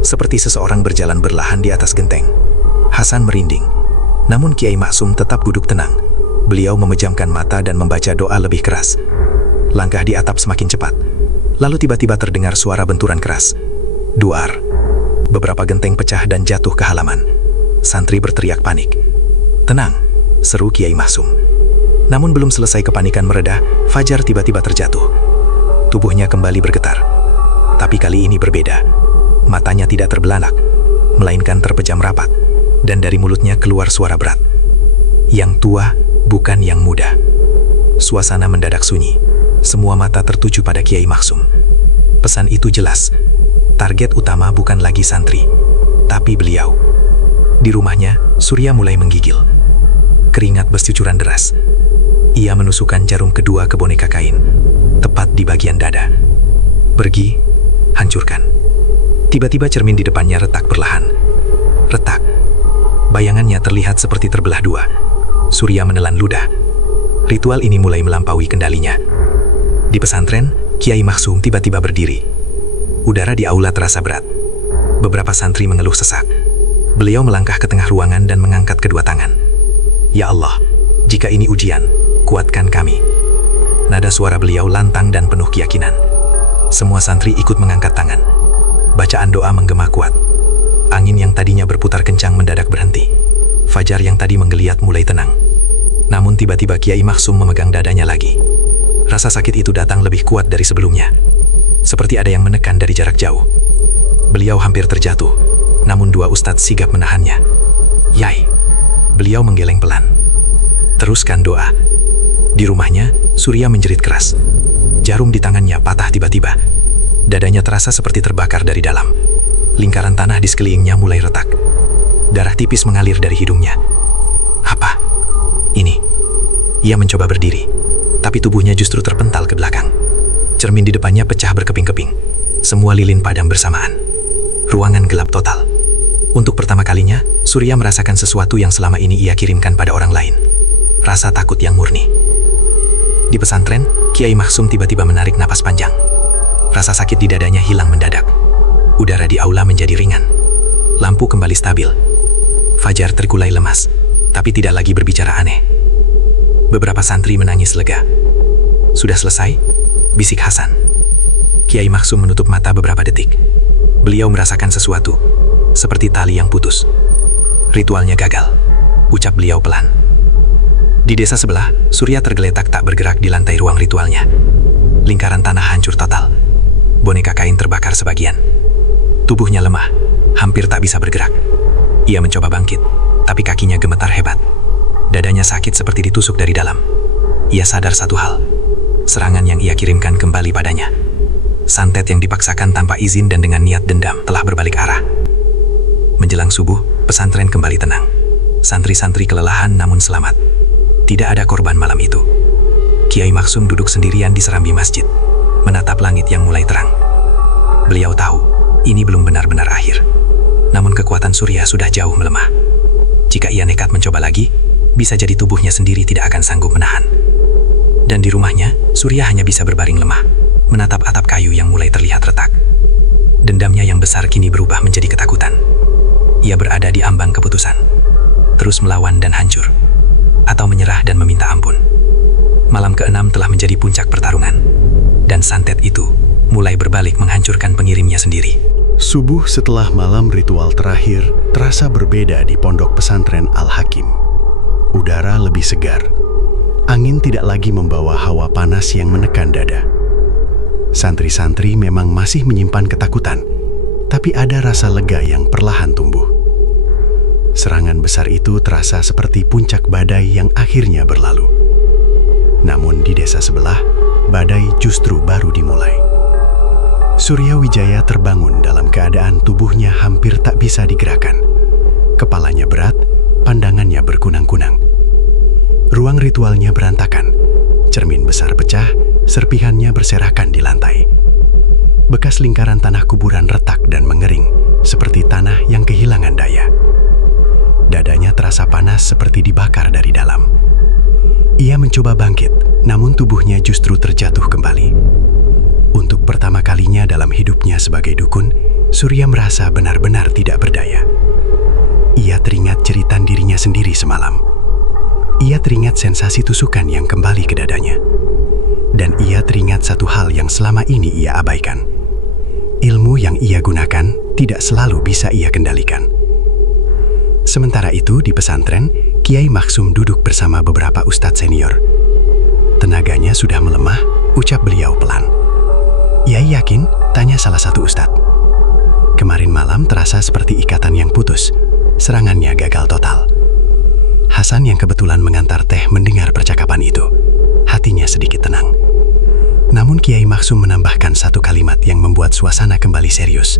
Seperti seseorang berjalan berlahan di atas genteng. Hasan merinding. Namun Kiai Maksum tetap duduk tenang. Beliau memejamkan mata dan membaca doa lebih keras. Langkah di atap semakin cepat. Lalu tiba-tiba terdengar suara benturan keras. Duar. Beberapa genteng pecah dan jatuh ke halaman. Santri berteriak panik. Tenang, seru Kiai Maksum. Namun belum selesai kepanikan mereda, Fajar tiba-tiba terjatuh. Tubuhnya kembali bergetar. Tapi kali ini berbeda. Matanya tidak terbelalak, melainkan terpejam rapat, dan dari mulutnya keluar suara berat. Yang tua bukan yang muda. Suasana mendadak sunyi. Semua mata tertuju pada Kiai Maksum. Pesan itu jelas. Target utama bukan lagi santri, tapi beliau. Di rumahnya, Surya mulai menggigil. Keringat bercucuran deras. Ia menusukkan jarum kedua ke boneka kain, tepat di bagian dada. Pergi, hancurkan. Tiba-tiba cermin di depannya retak perlahan. Retak. Bayangannya terlihat seperti terbelah dua. Surya menelan ludah. Ritual ini mulai melampaui kendalinya. Di pesantren, Kiai Maksum tiba-tiba berdiri. Udara di aula terasa berat. Beberapa santri mengeluh sesak. Beliau melangkah ke tengah ruangan dan mengangkat kedua tangan. Ya Allah, jika ini ujian, kuatkan kami. Nada suara beliau lantang dan penuh keyakinan. Semua santri ikut mengangkat tangan. Bacaan doa menggema kuat. Angin yang tadinya berputar kencang mendadak berhenti. Fajar yang tadi menggeliat mulai tenang. Namun tiba-tiba Kiai Maksum memegang dadanya lagi. Rasa sakit itu datang lebih kuat dari sebelumnya. Seperti ada yang menekan dari jarak jauh. Beliau hampir terjatuh, namun dua ustadz sigap menahannya. Yai, beliau menggeleng pelan. Teruskan doa. Di rumahnya, Surya menjerit keras. Jarum di tangannya patah tiba-tiba. Dadanya terasa seperti terbakar dari dalam. Lingkaran tanah di sekelilingnya mulai retak. Darah tipis mengalir dari hidungnya. Apa? Ini. Ia mencoba berdiri, tapi tubuhnya justru terpental ke belakang. Cermin di depannya pecah berkeping-keping. Semua lilin padam bersamaan. Ruangan gelap total. Untuk pertama kalinya, Surya merasakan sesuatu yang selama ini ia kirimkan pada orang lain. Rasa takut yang murni. Di pesantren, Kiai Maksum tiba-tiba menarik napas panjang. Rasa sakit di dadanya hilang mendadak. Udara di aula menjadi ringan. Lampu kembali stabil. Fajar terkulai lemas, tapi tidak lagi berbicara aneh. Beberapa santri menangis lega. Sudah selesai? Bisik Hasan. Kiai Maksum menutup mata beberapa detik. Beliau merasakan sesuatu, seperti tali yang putus. Ritualnya gagal, ucap beliau pelan. Di desa sebelah, Surya tergeletak tak bergerak di lantai ruang ritualnya. Lingkaran tanah hancur total. Boneka kain terbakar sebagian. Tubuhnya lemah, hampir tak bisa bergerak. Ia mencoba bangkit, tapi kakinya gemetar hebat. Dadanya sakit seperti ditusuk dari dalam. Ia sadar satu hal. Serangan yang ia kirimkan kembali padanya. Santet yang dipaksakan tanpa izin dan dengan niat dendam telah berbalik arah. Menjelang subuh, pesantren kembali tenang. Santri-santri kelelahan namun selamat. Tidak ada korban malam itu. Kiai Maksum duduk sendirian di serambi masjid, menatap langit yang mulai terang. Beliau tahu, ini belum benar-benar akhir. Namun kekuatan Surya sudah jauh melemah. Jika ia nekat mencoba lagi, bisa jadi tubuhnya sendiri tidak akan sanggup menahan. Dan di rumahnya, Surya hanya bisa berbaring lemah, menatap atap kayu yang mulai terlihat retak. Dendamnya yang besar kini berubah menjadi ketakutan. Ia berada di ambang keputusan. Terus melawan dan hancur, atau menyerah dan meminta ampun. Malam ke-6 telah menjadi puncak pertarungan. Dan santet itu mulai berbalik menghancurkan pengirimnya sendiri. Subuh setelah malam ritual terakhir terasa berbeda di pondok pesantren Al-Hakim. Udara lebih segar. Angin tidak lagi membawa hawa panas yang menekan dada. Santri-santri memang masih menyimpan ketakutan, tapi ada rasa lega yang perlahan tumbuh. Serangan besar itu terasa seperti puncak badai yang akhirnya berlalu. Namun di desa sebelah, badai justru baru dimulai. Surya Wijaya terbangun dalam keadaan tubuhnya hampir tak bisa digerakkan. Kepalanya berat, pandangannya berkunang-kunang. Ruang ritualnya berantakan. Cermin besar pecah, serpihannya berserakan di lantai. Bekas lingkaran tanah kuburan retak dan mengering, seperti tanah yang kehilangan daya. Dadanya terasa panas seperti dibakar dari dalam. Ia mencoba bangkit, namun tubuhnya justru terjatuh kembali. Untuk pertama kalinya dalam hidupnya sebagai dukun, Surya merasa benar-benar tidak berdaya. Ia teringat cerita dirinya sendiri semalam. Ia teringat sensasi tusukan yang kembali ke dadanya. Dan ia teringat satu hal yang selama ini ia abaikan. Ilmu yang ia gunakan tidak selalu bisa ia kendalikan. Sementara itu di pesantren, Kiai Maksum duduk bersama beberapa ustadz senior. Tenaganya sudah melemah, ucap beliau pelan. Ia yakin Tanya salah satu ustadz. Kemarin malam terasa seperti ikatan yang putus. Serangannya gagal total. Hasan yang kebetulan mengantar teh mendengar percakapan itu. Hatinya sedikit tenang. Namun Kiai Maksum menambahkan satu kalimat yang membuat suasana kembali serius.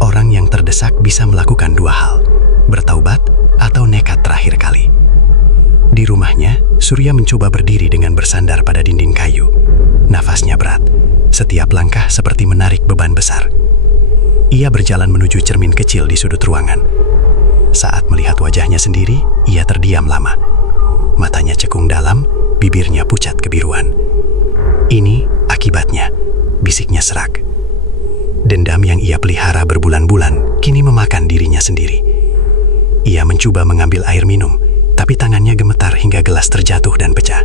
Orang yang terdesak bisa melakukan dua hal, bertaubat atau nekat terakhir kali. Di rumahnya, Surya mencoba berdiri dengan bersandar pada dinding kayu. Nafasnya berat, setiap langkah seperti menarik beban besar. Ia berjalan menuju cermin kecil di sudut ruangan. Saat melihat wajahnya sendiri, ia terdiam lama. Matanya cekung dalam, bibirnya pucat kebiruan. Ini akibatnya, bisiknya serak. Dendam yang ia pelihara berbulan-bulan kini memakan dirinya sendiri. Ia mencoba mengambil air minum, tapi tangannya gemetar hingga gelas terjatuh dan pecah.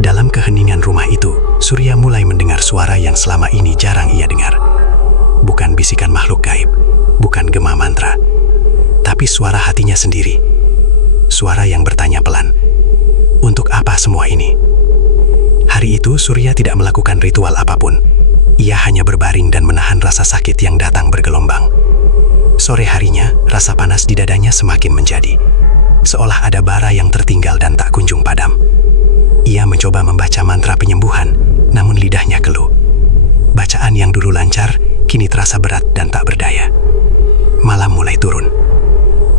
Dalam keheningan rumah itu, Surya mulai mendengar suara yang selama ini jarang ia dengar. Bukan bisikan makhluk gaib, bukan gema mantra, tapi suara hatinya sendiri. Suara yang bertanya pelan, "Untuk apa semua ini?" Hari itu Surya tidak melakukan ritual apapun. Ia hanya berbaring dan menahan rasa sakit yang datang bergelombang. Sore harinya, rasa panas di dadanya semakin menjadi. Seolah ada bara yang tertinggal dan tak kunjung padam. Ia mencoba membaca mantra penyembuhan, namun lidahnya keluh. Bacaan yang dulu lancar, kini terasa berat dan tak berdaya. Malam mulai turun.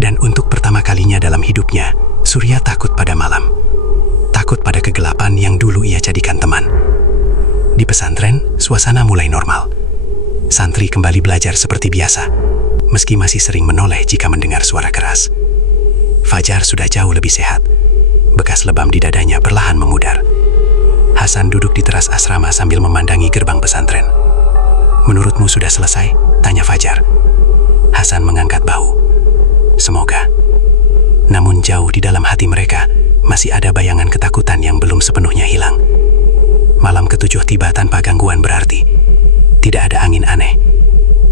Dan untuk pertama kalinya dalam hidupnya, Surya takut pada malam. Takut pada kegelapan yang dulu ia jadikan teman. Di pesantren, suasana mulai normal. Santri kembali belajar seperti biasa, meski masih sering menoleh jika mendengar suara keras. Fajar sudah jauh lebih sehat. Bekas lebam di dadanya perlahan memudar. Hasan duduk di teras asrama sambil memandangi gerbang pesantren. "Menurutmu sudah selesai?" tanya Fajar. Hasan mengangkat bahu. "Semoga." Namun jauh di dalam hati mereka, masih ada bayangan ketakutan yang belum sepenuhnya hilang. Malam ketujuh tiba tanpa gangguan berarti. Tidak ada angin aneh.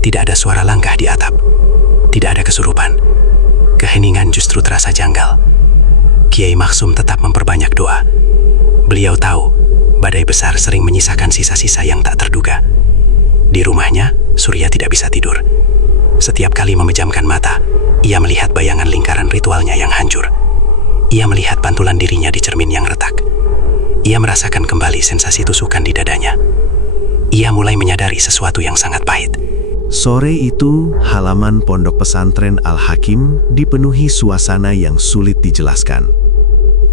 Tidak ada suara langkah di atap. Tidak ada kesurupan. Keheningan justru terasa janggal. Kiai Maksum tetap memperbanyak doa. Beliau tahu, badai besar sering menyisakan sisa-sisa yang tak terduga. Di rumahnya, Surya tidak bisa tidur. Setiap kali memejamkan mata, ia melihat bayangan lingkaran ritualnya yang hancur. Ia melihat pantulan dirinya di cermin yang retak. Ia merasakan kembali sensasi tusukan di dadanya. Ia mulai menyadari sesuatu yang sangat pahit. Sore itu, halaman pondok pesantren Al-Hakim dipenuhi suasana yang sulit dijelaskan.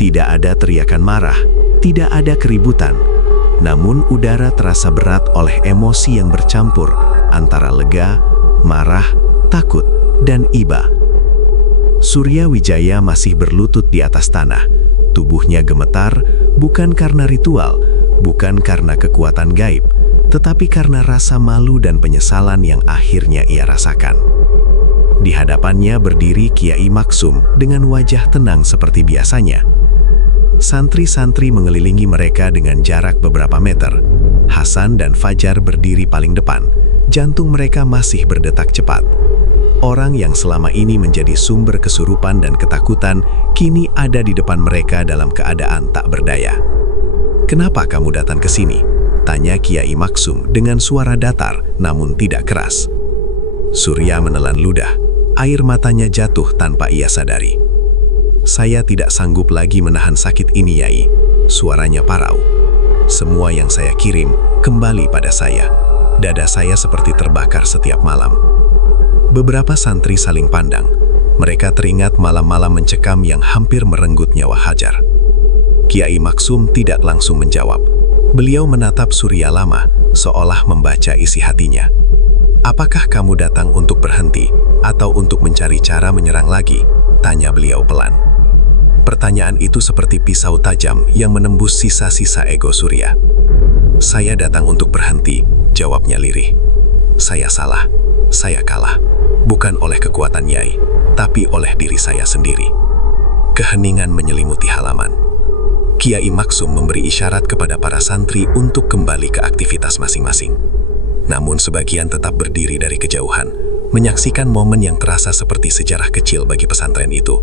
Tidak ada teriakan marah, tidak ada keributan, namun udara terasa berat oleh emosi yang bercampur antara lega, marah, takut, dan iba. Surya Wijaya masih berlutut di atas tanah. Tubuhnya gemetar, bukan karena ritual, bukan karena kekuatan gaib, tetapi karena rasa malu dan penyesalan yang akhirnya ia rasakan. Di hadapannya berdiri Kiai Maksum dengan wajah tenang seperti biasanya. Santri-santri mengelilingi mereka dengan jarak beberapa meter. Hasan dan Fajar berdiri paling depan. Jantung mereka masih berdetak cepat. Orang yang selama ini menjadi sumber kesurupan dan ketakutan kini ada di depan mereka dalam keadaan tak berdaya. "Kenapa kamu datang ke sini?" tanya Kiai Maksum dengan suara datar namun tidak keras. Surya menelan ludah, air matanya jatuh tanpa ia sadari. "Saya tidak sanggup lagi menahan sakit ini, Yai." Suaranya parau. "Semua yang saya kirim kembali pada saya. Dada saya seperti terbakar setiap malam." Beberapa santri saling pandang. Mereka teringat malam-malam mencekam yang hampir merenggut nyawa Hajar. Kiai Maksum tidak langsung menjawab. Beliau menatap Surya lama, seolah membaca isi hatinya. "Apakah kamu datang untuk berhenti, atau untuk mencari cara menyerang lagi?" tanya beliau pelan. Pertanyaan itu seperti pisau tajam yang menembus sisa-sisa ego Surya. "Saya datang untuk berhenti," jawabnya lirih. "Saya salah, saya kalah. Bukan oleh kekuatan Yai, tapi oleh diri saya sendiri." Keheningan menyelimuti halaman. Kiai Maksum memberi isyarat kepada para santri untuk kembali ke aktivitas masing-masing. Namun sebagian tetap berdiri dari kejauhan, menyaksikan momen yang terasa seperti sejarah kecil bagi pesantren itu.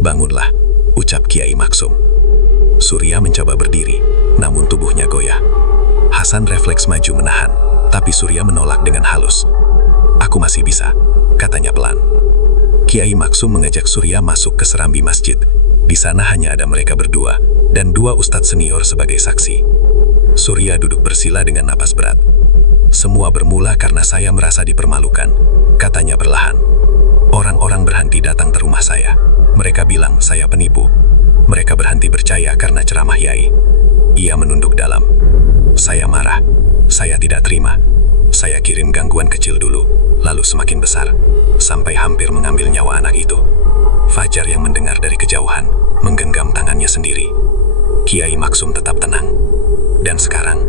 "Bangunlah," ucap Kiai Maksum. Surya mencoba berdiri, namun tubuhnya goyah. Hasan refleks maju menahan, Tapi Surya menolak dengan halus. "Aku masih bisa," katanya pelan. Kiai Maksum mengajak Surya masuk ke serambi masjid. Di sana hanya ada mereka berdua dan 2 ustadz senior sebagai saksi. Surya duduk bersila dengan napas berat. "Semua bermula karena saya merasa dipermalukan," katanya perlahan. "Orang-orang berhenti datang ke rumah saya. Mereka bilang saya penipu. Mereka berhenti percaya karena ceramah Yai." Ia menunduk dalam. "Saya marah. Saya tidak terima. Saya kirim gangguan kecil dulu, lalu semakin besar, sampai hampir mengambil nyawa anak itu." Fajar yang mendengar dari kejauhan menggenggam tangannya sendiri. Kiai Maksum tetap tenang. "Dan sekarang?"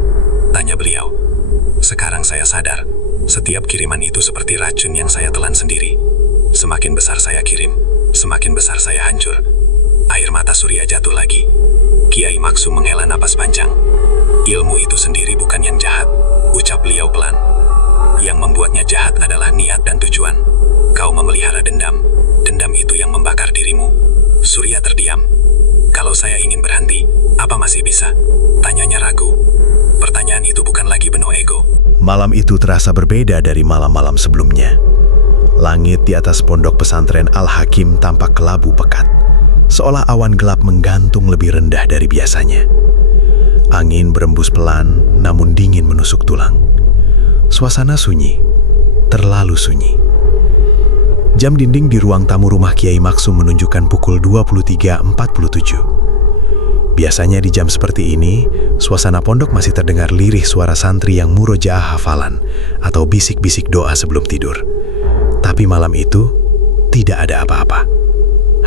tanya beliau. "Sekarang saya sadar, setiap kiriman itu seperti racun yang saya telan sendiri. Semakin besar saya kirim, semakin besar saya hancur." Air mata Surya jatuh lagi. Kiai Maksum menghela napas panjang. "Ilmu itu sendiri bukan yang jahat," ucap beliau pelan. "Yang membuatnya jahat adalah niat dan tujuan. Kau memelihara dendam. Dendam itu yang membakar dirimu." Surya terdiam. "Kalau saya ingin berhenti, apa masih bisa?" tanyanya ragu. Pertanyaan itu bukan lagi penuh ego. Malam itu terasa berbeda dari malam-malam sebelumnya. Langit di atas pondok pesantren Al-Hakim tampak kelabu pekat, seolah awan gelap menggantung lebih rendah dari biasanya. Angin berembus pelan, namun dingin menusuk tulang. Suasana sunyi, terlalu sunyi. Jam dinding di ruang tamu rumah Kiai Maksum menunjukkan pukul 23.47. Biasanya di jam seperti ini, suasana pondok masih terdengar lirih suara santri yang murojaah hafalan atau bisik-bisik doa sebelum tidur. Tapi malam itu, tidak ada apa-apa.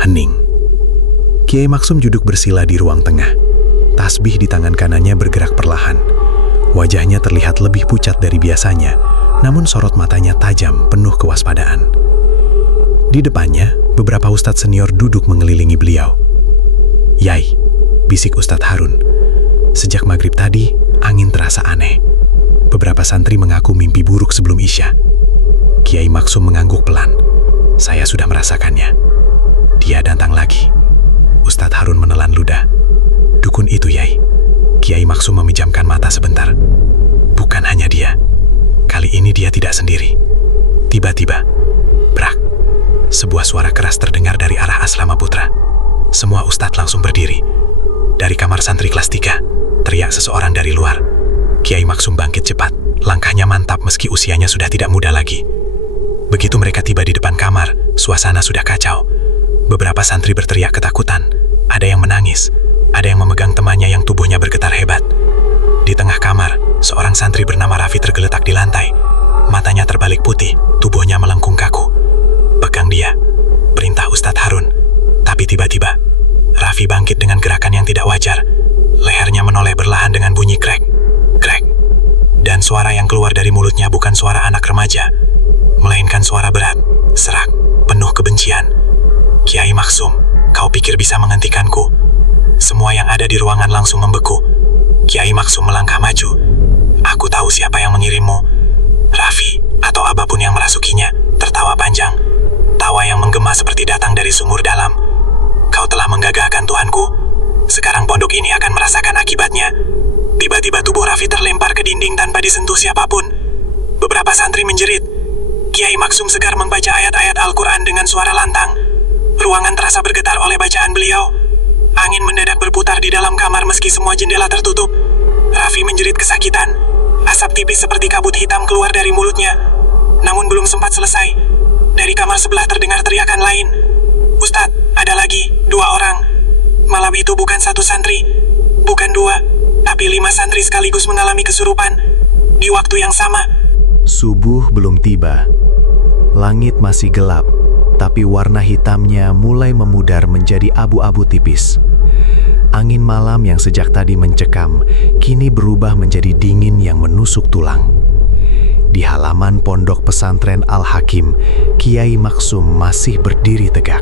Hening. Kiai Maksum duduk bersila di ruang tengah. Tasbih di tangan kanannya bergerak perlahan. Wajahnya terlihat lebih pucat dari biasanya, namun sorot matanya tajam, penuh kewaspadaan. Di depannya, beberapa ustadz senior duduk mengelilingi beliau. "Yai," bisik Ustadz Harun. "Sejak maghrib tadi, angin terasa aneh. Beberapa santri mengaku mimpi buruk sebelum Isya." Kiai Maksum mengangguk pelan. "Saya sudah merasakannya." "Dia datang lagi." Ustadz Harun menelan ludah. "Dukun itu, Yai." Kiai Maksum memejamkan mata sebentar. "Bukan hanya dia. Kali ini dia tidak sendiri." Tiba-tiba, brak. Sebuah suara keras terdengar dari arah Aslama Putra. Semua ustadz langsung berdiri. "Dari kamar santri kelas 3, teriak seseorang dari luar. Kiai Maksum bangkit cepat. Langkahnya mantap meski usianya sudah tidak muda lagi. Begitu mereka tiba di depan kamar, suasana sudah kacau. Beberapa santri berteriak ketakutan. Ada yang menangis, ada yang memegang temannya yang tubuhnya bergetar hebat. Di tengah kamar, seorang santri bernama Raffi tergeletak di lantai. Matanya terbalik putih, tubuhnya melengkung kaku. "Pegang dia," perintah Ustadz Harun. Tapi tiba-tiba, Raffi bangkit dengan gerakan yang tidak wajar. Lehernya menoleh berlahan dengan bunyi krek, krek. Dan suara yang keluar dari mulutnya bukan suara anak remaja, melainkan suara berat, serak, penuh kebencian. "Kiai Maksum, kau pikir bisa menghentikanku?" Semua yang ada di ruangan langsung membeku. Kiai Maksum melangkah maju. "Aku tahu siapa yang mengirimmu." Raffi, atau apapun yang merasukinya, tertawa panjang. Tawa yang menggema seperti datang dari sumur dalam. "Kau telah menggagalkan Tuhanku. Sekarang pondok ini akan merasakan akibatnya." Tiba-tiba tubuh Raffi terlempar ke dinding tanpa disentuh siapapun. Beberapa santri menjerit. Kiai Maksum segar membaca ayat-ayat Al-Quran dengan suara lantang. Ruangan terasa bergetar oleh bacaan beliau. Angin mendadak berputar di dalam kamar meski semua jendela tertutup. Raffi menjerit kesakitan. Asap tipis seperti kabut hitam keluar dari mulutnya. Namun belum sempat selesai, dari kamar sebelah terdengar teriakan lain. "Ustadz, ada lagi 2 orang. Malam itu bukan 1 santri, bukan 2, tapi 5 santri sekaligus mengalami kesurupan. Di waktu yang sama." Subuh belum tiba. Langit masih gelap, tapi warna hitamnya mulai memudar menjadi abu-abu tipis. Angin malam yang sejak tadi mencekam, kini berubah menjadi dingin yang menusuk tulang. Di halaman pondok pesantren Al-Hakim, Kiai Maksum masih berdiri tegak.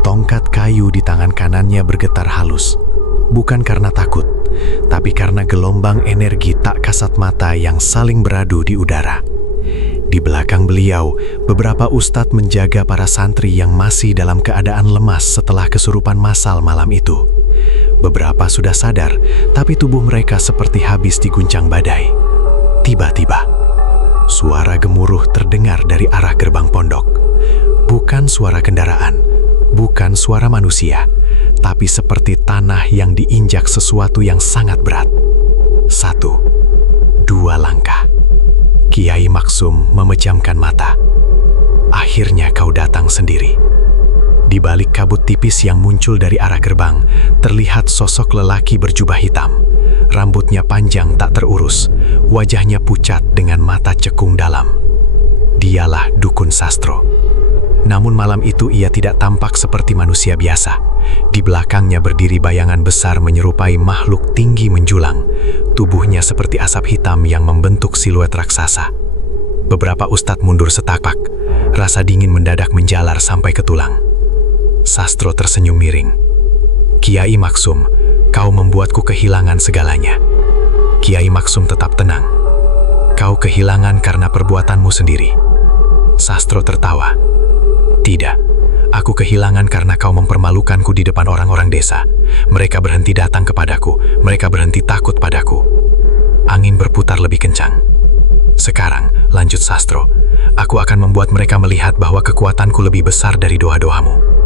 Tongkat kayu di tangan kanannya bergetar halus. Bukan karena takut, tapi karena gelombang energi tak kasat mata yang saling beradu di udara. Di belakang beliau, beberapa ustadz menjaga para santri yang masih dalam keadaan lemas setelah kesurupan massal malam itu. Beberapa sudah sadar, tapi tubuh mereka seperti habis diguncang badai. Tiba-tiba, suara gemuruh terdengar dari arah gerbang pondok. Bukan suara kendaraan, bukan suara manusia, tapi seperti tanah yang diinjak sesuatu yang sangat berat. 1, 2 langkah. Kiai Maksum memejamkan mata. Akhirnya kau datang sendiri. Di balik kabut tipis yang muncul dari arah gerbang, terlihat sosok lelaki berjubah hitam. Rambutnya panjang tak terurus, wajahnya pucat dengan mata cekung dalam. Dialah Dukun Sastro. Namun malam itu ia tidak tampak seperti manusia biasa. Di belakangnya berdiri bayangan besar menyerupai makhluk tinggi menjulang. Tubuhnya seperti asap hitam yang membentuk siluet raksasa. Beberapa ustadz mundur setapak. Rasa dingin mendadak menjalar sampai ke tulang. Sastro tersenyum miring. Kiai Maksum, kau membuatku kehilangan segalanya. Kiai Maksum tetap tenang. Kau kehilangan karena perbuatanmu sendiri. Sastro tertawa. Tidak, aku kehilangan karena kau mempermalukanku di depan orang-orang desa. Mereka berhenti datang kepadaku, mereka berhenti takut padaku. Angin berputar lebih kencang. Sekarang, lanjut Sastro, aku akan membuat mereka melihat bahwa kekuatanku lebih besar dari doa-doamu.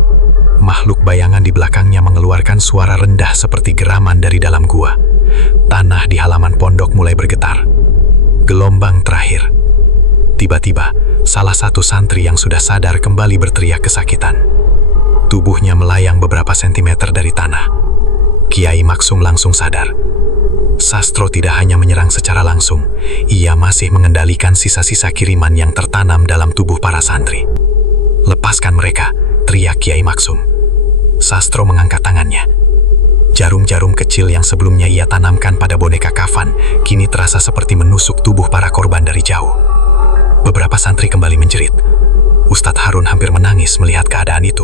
Makhluk bayangan di belakangnya mengeluarkan suara rendah seperti geraman dari dalam gua. Tanah di halaman pondok mulai bergetar. Gelombang terakhir. Tiba-tiba, salah satu santri yang sudah sadar kembali berteriak kesakitan. Tubuhnya melayang beberapa sentimeter dari tanah. Kiai Maksum langsung sadar. Sastro tidak hanya menyerang secara langsung, ia masih mengendalikan sisa-sisa kiriman yang tertanam dalam tubuh para santri. Lepaskan mereka, teriak Kiai Maksum. Sastro mengangkat tangannya. Jarum-jarum kecil yang sebelumnya ia tanamkan pada boneka kafan, kini terasa seperti menusuk tubuh para korban dari jauh. Beberapa santri kembali menjerit. Ustadz Harun hampir menangis melihat keadaan itu.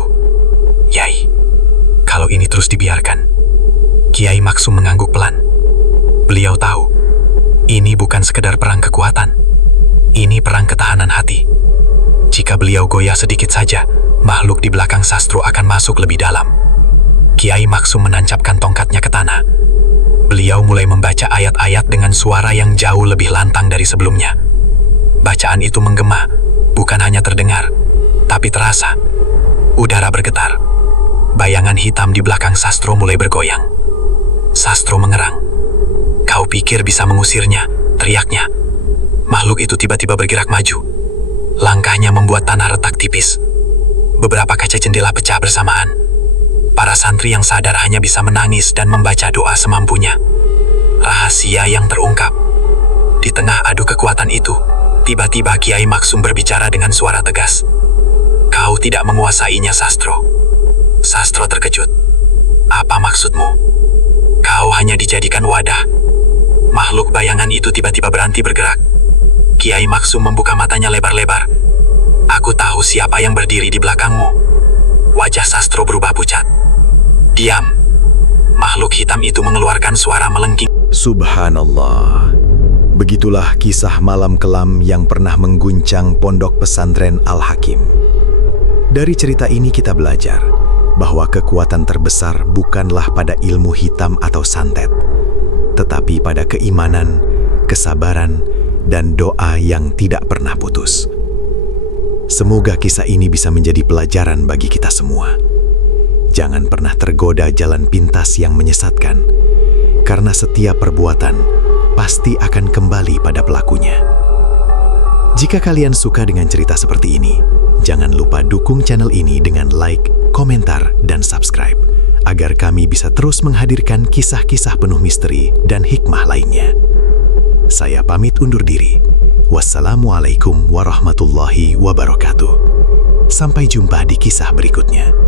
Yai, kalau ini terus dibiarkan. Kiai Maksum mengangguk pelan. Beliau tahu, ini bukan sekedar perang kekuatan. Ini perang ketahanan hati. Jika beliau goyah sedikit saja, makhluk di belakang Sastro akan masuk lebih dalam. Kiai Maksum menancapkan tongkatnya ke tanah. Beliau mulai membaca ayat-ayat dengan suara yang jauh lebih lantang dari sebelumnya. Bacaan itu menggema, bukan hanya terdengar, tapi terasa. Udara bergetar. Bayangan hitam di belakang Sastro mulai bergoyang. Sastro mengerang. Kau pikir bisa mengusirnya, teriaknya. Makhluk itu tiba-tiba bergerak maju. Langkahnya membuat tanah retak tipis. Beberapa kaca jendela pecah bersamaan. Para santri yang sadar hanya bisa menangis dan membaca doa semampunya. Rahasia yang terungkap. Di tengah adu kekuatan itu, tiba-tiba Kiai Maksum berbicara dengan suara tegas. Kau tidak menguasainya, Sastro. Sastro terkejut. Apa maksudmu? Kau hanya dijadikan wadah. Makhluk bayangan itu tiba-tiba berhenti bergerak. Kiai Maksum membuka matanya lebar-lebar. Aku tahu siapa yang berdiri di belakangmu. Wajah Sastro berubah pucat. Diam. Makhluk hitam itu mengeluarkan suara melengking. Subhanallah. Begitulah kisah malam kelam yang pernah mengguncang pondok pesantren Al-Hakim. Dari cerita ini kita belajar bahwa kekuatan terbesar bukanlah pada ilmu hitam atau santet, tetapi pada keimanan, kesabaran, dan doa yang tidak pernah putus. Semoga kisah ini bisa menjadi pelajaran bagi kita semua. Jangan pernah tergoda jalan pintas yang menyesatkan, karena setiap perbuatan pasti akan kembali pada pelakunya. Jika kalian suka dengan cerita seperti ini, jangan lupa dukung channel ini dengan like, komentar, dan subscribe, agar kami bisa terus menghadirkan kisah-kisah penuh misteri dan hikmah lainnya. Saya pamit undur diri. Wassalamualaikum warahmatullahi wabarakatuh. Sampai jumpa di kisah berikutnya.